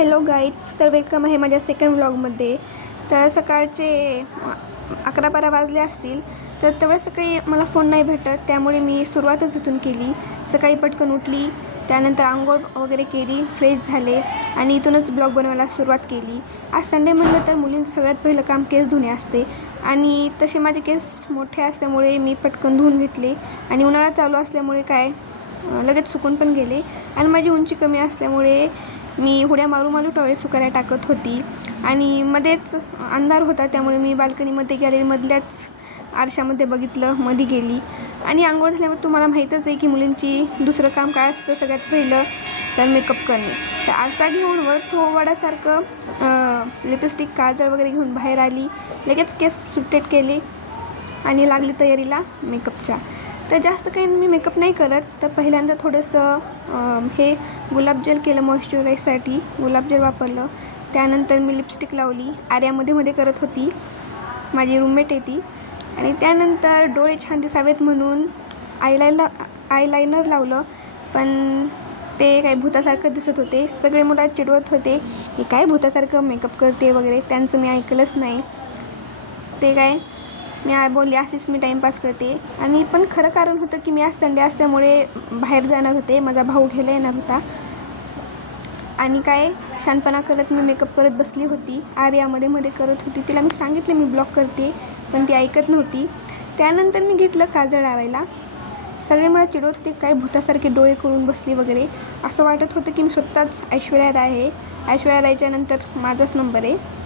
Hello guides, तर welcome आहे माझ्या सेकंड व्लॉगमध्ये. तर सकाळचे 11-12 वाजले असतील. तर तेवढ्या सकाळी मला फोन नाही भेटत, त्यामुळे मी सुरुवातच इथून केली. सकाळी पटकन उठली, त्यानंतर आंघोळ वगैरे केली, फ्रेश झाले आणि इथूनच ब्लॉग बनवायला सुरुवात केली. आज संडे म्हणलं तर मुलींचं सगळ्यात पहिलं काम केस धुणे असते आणि तसे माझे केस मोठे असल्यामुळे मी पटकन धुवून घेतले आणि उन्हाळा चालू असल्यामुळे लगेच सुकून पण गेले. आणि माझी उंची कमी असल्यामुळे मी उड्या मारू टॉवेल सुकायला टाकत होती आणि मध्येच अंधार होता, त्यामुळे मी बाल्कनीमध्ये गॅलरीमधल्याच आरशामध्ये बघितलं, मध्ये गेली आणि आंघोळ झाल्यावर तुम्हाला माहीतच आहे की मुलींची दुसरं काम काय असतं सगळ्यात पहिलं, तर मेकअप करणे. तर आरसा घेऊन थोडासारखं लिपस्टिक काजळ वगैरे घेऊन बाहेर आली, लगेच केस सुटेट केले आणि लागली तयारीला मेकअपच्या. तर जास्त काही मी मेकअप नाही करत. तर पहिल्यांदा थोडंसं हे गुलाब जेल केलं, मॉइश्चराईजसाठी गुलाब जेल वापरलं. त्यानंतर मी लिपस्टिक लावली, आर्यामध्ये करत होती, माझी रूममेट आहे ती. आणि त्यानंतर डोळे छान दिसावेत म्हणून आयलायनर लावलं, पण ते काही भूतासारखं दिसत होते. सगळे मुलं चिडवत होते की काय भूतासारखं मेकअप करते वगैरे, त्यांचं मी ऐकलंच नाही. ते काय मी बोलली अशीच मी टाईमपास करते. आणि पण खरं कारण होतं की मी आज संडे असल्यामुळे बाहेर जाणार होते, माझा भाऊ घ्यायला येणार होता आणि शानपणा करत मी मेकअप करत बसली होती. आर्यामध्ये करत होती. तिला मी सांगितलं मी ब्लॉग करते, पण ती ऐकत नव्हती. त्यानंतर मी घेतलं काजळ लावायला. सगळे मला चिडवत होते काय भूतासारखे डोळे करून बसली वगैरे. असं वाटत होतं की मी स्वतःच ऐश्वर्या राय आहे. ऐश्वर्या रायच्या नंतर माझाच नंबर आहे.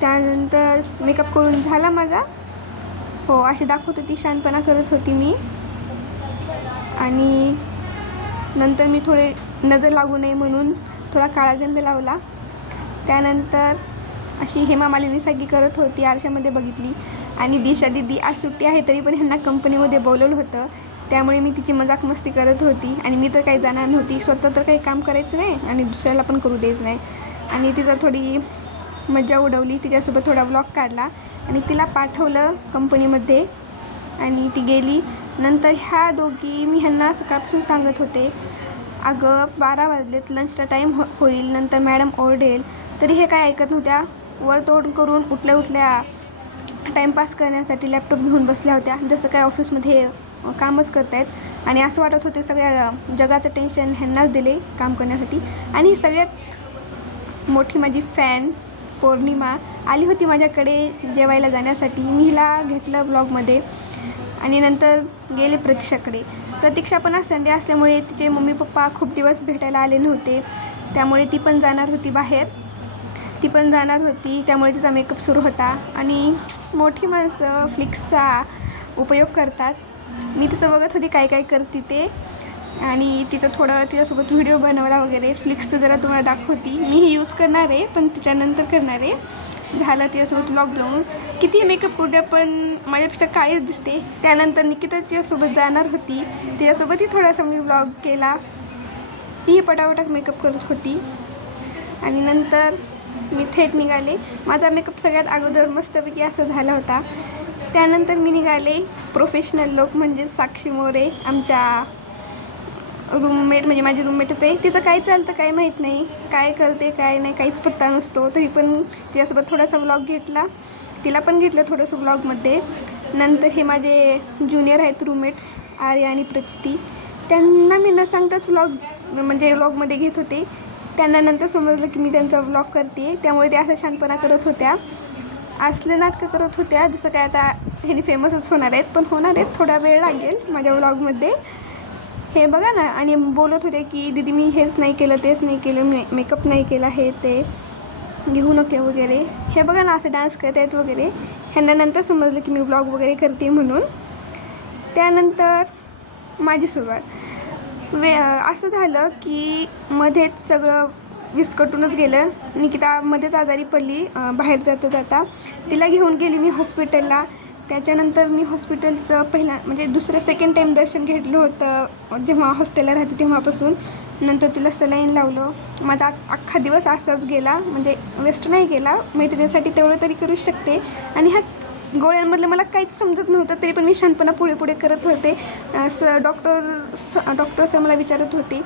त्यानंतर मेकअप करून झाला माझा. हो, अशी दाखवत होती, शानपणा करत होती मी. आणि नंतर मी थोडे नजर लागू नये म्हणून थोडा काळा गंध लावला. त्यानंतर अशी हेमा मालिनीसारखी करत होती, आरशामध्ये बघितली. आणि दिशा दीदी आज सुट्टी आहे तरी पण ह्यांना कंपनीमध्ये बोलवलं होतं, त्यामुळे मी तिची मजाक मस्ती करत होती. आणि मी तर काही जाणार नव्हती, स्वतः तर काही काम करायचं नाही आणि दुसऱ्याला पण करू द्यायचं नाही. आणि तिचा थोडी मजा उडवली, तिच्यासोबत थोडा व्लॉग काढला आणि तिला पाठवलं कंपनीमध्ये आणि ती गेली. नंतर ह्या दोघी मी ह्यांना सकाळपासून सांगत होते, अगं 12 वाजलेत, लंचचा टाईम होईल, नंतर मॅडम ओरडेल. तरी हे काय ऐकत नव्हत्या. वर तोड करून उठल्या टाईमपास करण्यासाठी लॅपटॉप घेऊन बसल्या होत्या, जसं काय ऑफिसमध्ये कामच करतायत. आणि असं वाटत होते सगळ्या जगाचं टेन्शन ह्यांनाच दिले काम करण्यासाठी. आणि सगळ्यात मोठी माझी फॅन पौर्णिमा आली होती माझ्याकडे जेवायला जाण्यासाठी. मी हिला घेतलं ब्लॉगमध्ये आणि नंतर गेले प्रतीक्षाकडे. प्रतीक्षा पण आज संडे असल्यामुळे तिचे मम्मी पप्पा खूप दिवस भेटायला आले नव्हते, त्यामुळे ती पण जाणार होती बाहेर. त्यामुळे तिचा मेकअप सुरू होता. आणि मोठी माणसं फ्लिक्सचा उपयोग करतात. मी तिचं बघत होती काय करते ते, आणि तिच्यासोबत व्हिडिओ बनवला वगैरे. फ्लिक्सचं जरा तुम्हाला दाखवती. मी ही यूज करणार आहे, पण तिच्यानंतर करणार आहे. झालं तिच्यासोबत व्लॉग बनवून. किती मेकअप करू द्या, पण माझ्यापेक्षा काळीच दिसते. त्यानंतर निकिता तिच्यासोबत जाणार होती, तिच्यासोबतही थोडासा मी व्लॉग केला. तीही पटापट मेकअप करत होती. आणि नंतर मी थेट निघाले. माझा मेकअप सगळ्यात अगोदर मस्तपैकी असं झाला होता. त्यानंतर मी निघाले प्रोफेशनल लोक, म्हणजे साक्षी मोरे, आमच्या रूममेट, म्हणजे माझी रूममेटच आहे. तिचं काय चालतं काय माहीत नाही, काय करते काय नाही काहीच पत्ता नसतो. तरी पण तिच्यासोबत थोडासा व्लॉग घेतला, तिला पण घेतलं थोडंसं व्लॉगमध्ये. नंतर हे माझे ज्युनियर आहेत रूममेट्स, आर्या आणि प्रचिती. त्यांना मी न सांगताच व्लॉगमध्ये घेत होते. त्यांना नंतर समजलं की मी त्यांचा व्लॉग करते, त्यामुळे ते असं शानपणा करत होत्या, असले नाटकं करत होत्या जसं काय आता ह्यानी फेमसच होणार आहेत. पण होणार आहेत, थोडा वेळ लागेल माझ्या व्लॉगमध्ये. हे बघा ना. आणि बोलत होते की दीदी मी हेच नाही केलं, तेच नाही केलं, मेकअप नाही केला, हे ते घेऊ नके वगैरे. हे बघा ना, असं डान्स करत आहेत वगैरे. ह्यांना नंतर समजलं की मी व्लॉग वगैरे करते म्हणून. त्यानंतर माझी सुरुवात असं झालं की मध्येच सगळं विस्कटूनच गेलं. निकिता मध्येच आजारी पडली बाहेर जाता. तिला घेऊन गेली मी हॉस्पिटलला. त्याच्यानंतर मी हॉस्पिटलचं सेकंड टाईम दर्शन घेतलं होतं जेव्हा हॉस्टेलला राहते तेव्हापासून. नंतर तिला सलाईन लावलं. माझा अख्खा दिवस असाच गेला, म्हणजे वेस्ट नाही गेला. मैत्रिणीसाठी तेवढं तरी करूच शकते. आणि ह्यात गोळ्यांमधलं मला काहीच समजत नव्हतं, तरी पण मी शांतपणा पुढे पुढे करत होते. डॉक्टर सर मला विचारत होते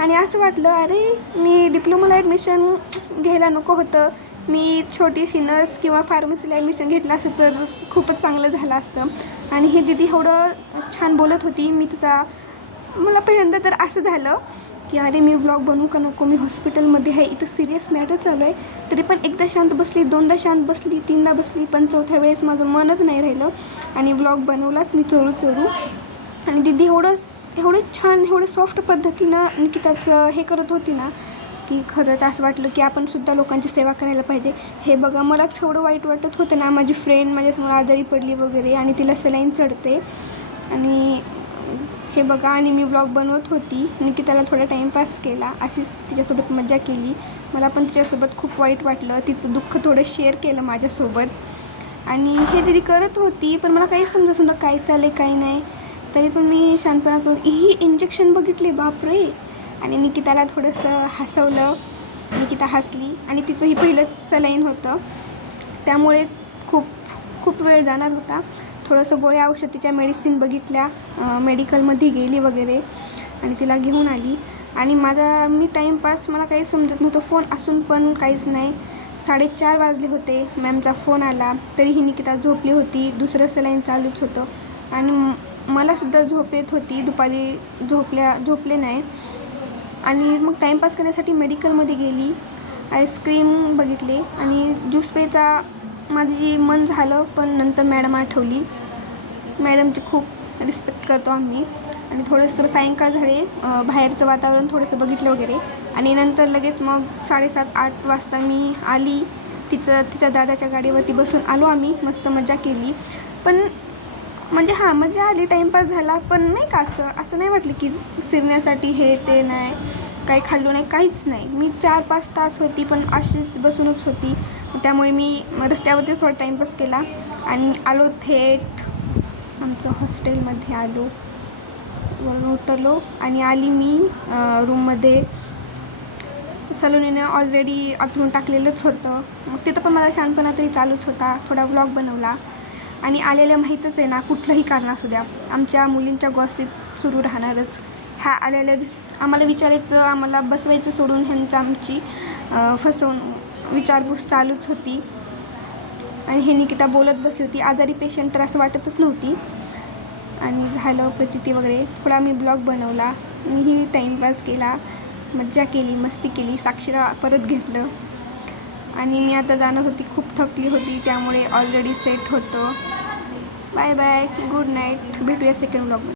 आणि असं वाटलं अरे मी डिप्लोमाला ॲडमिशन घ्यायला नको होतं. मी छोटीशी नर्स किंवा फार्मसीला ॲडमिशन घेतलं असतं तर खूपच चांगलं झालं असतं. आणि ही दीदी एवढं छान बोलत होती. मला पहिल्यांदा तर असं झालं की अरे मी व्लॉग बनवू का नको, मी हॉस्पिटलमध्ये आहे, इथं सिरियस मॅटर चालू आहे. तरी पण एकदा शांत बसली, दोनदा शांत बसली, तीनदा बसली, पण चौथ्या वेळेस माझं मनच नाही राहिलं आणि व्लॉग बनवलाच मी चोरू. आणि दीदी एवढं छान, एवढं सॉफ्ट पद्धतीनं निकिताचं हे करत होती ना की खरंच असं वाटलं की आपण सुद्धा लोकांची सेवा करायला पाहिजे. हे बघा मलाच एवढं वाईट वाटत होतं ना, माझी फ्रेंड माझ्यासमोर आजारी पडली वगैरे आणि तिला सलाईन चढते आणि हे बघा. आणि मी व्लॉग बनवत होती, निकिताला थोडा टाईमपास केला, अशीच तिच्यासोबत मजा केली. मला पण तिच्यासोबत खूप वाईट वाटलं, तिचं दुःख थोडं शेअर केलं माझ्यासोबत. आणि हे दीदी करत होती पण मला काहीच समजत नव्हतं काय चाललं आहे काही नाही. तरी पण मी शांतपणा करून ही इंजेक्शन बघितले बापरे. आणि निकिताला थोडंसं हसवलं, निकिता हसली आणि तिचं ही पहिलंच सलाईन होतं त्यामुळे खूप वेळ जाणार होता. थोडंसं गोळ्या औषधीच्या मेडिसिन बघितल्या, मेडिकलमध्ये गेली वगैरे आणि तिला घेऊन आली. आणि मी टाईमपास मला काही समजत नव्हतं, फोन असून पण काहीच नाही. 4:30 वाजले होते, मॅमचा फोन आला. तरीही निकिता झोपली होती, दुसरं सलाईन चालूच होतं आणि मलासुद्धा झोप येत होती, दुपारी झोपले नाही. आणि मग टाईमपास करण्यासाठी मेडिकलमध्ये गेली, आईस्क्रीम बघितले आणि ज्यूस प्यायचा माझी मन झालं. पण नंतर मॅडम आठवली, मॅडमची खूप रिस्पेक्ट करतो आम्ही. आणि थोडंसं सायंकाळ झाले, बाहेरचं वातावरण थोडंसं बघितलं वगैरे आणि नंतर लगेच मग 7:30-8 वाजता मी आली. तिच्या दादाच्या गाडीवरती बसून आलो आम्ही, मस्त मजा केली. पण म्हणजे मजा आली, टाईमपास झाला. पण नाही का असं नाही वाटलं की फिरण्यासाठी हे ते नाही, काही खाल्लो नाही, काहीच नाही. मी 4-5 तास होती पण अशीच बसूनच होती. त्यामुळे मी रस्त्यावरतीच थोडा टाईमपास केला आणि आलो थेट आमचं हॉस्टेलमध्ये. आलो, वरून उतरलो आणि आली मी रूममध्ये. सलोनीने ऑलरेडी आतून टाकलेलंच होतं, मग तिथं पण मला शांतपणा तरी चालूच होता. थोडा व्लॉग बनवला आणि आलेल्या माहीतच आहे ना, कुठलंही कारण असू द्या, आमच्या मुलींच्या गॉसिप सुरू राहणारच. आलेल्या आम्हाला विचारायचं, आम्हाला बसवायचं सोडून ह्यांचं आमची विचारपूस चालूच होती. आणि हे निकिता बोलत बसली होती, आजारी पेशंट तर असं वाटतच नव्हती. आणि झालं प्रचिती वगैरे, थोडा मी ब्लॉग बनवला, मीही टाईमपास केला, मज्जा केली, मस्ती केली. साक्षीला परत घेतलं आणि मी आता जाणार होती, खूप थकली होती त्यामुळे ऑलरेडी सेट होतं. बाय बाय, गुड नाईट, भेटूया सेकंड ब्लॉग.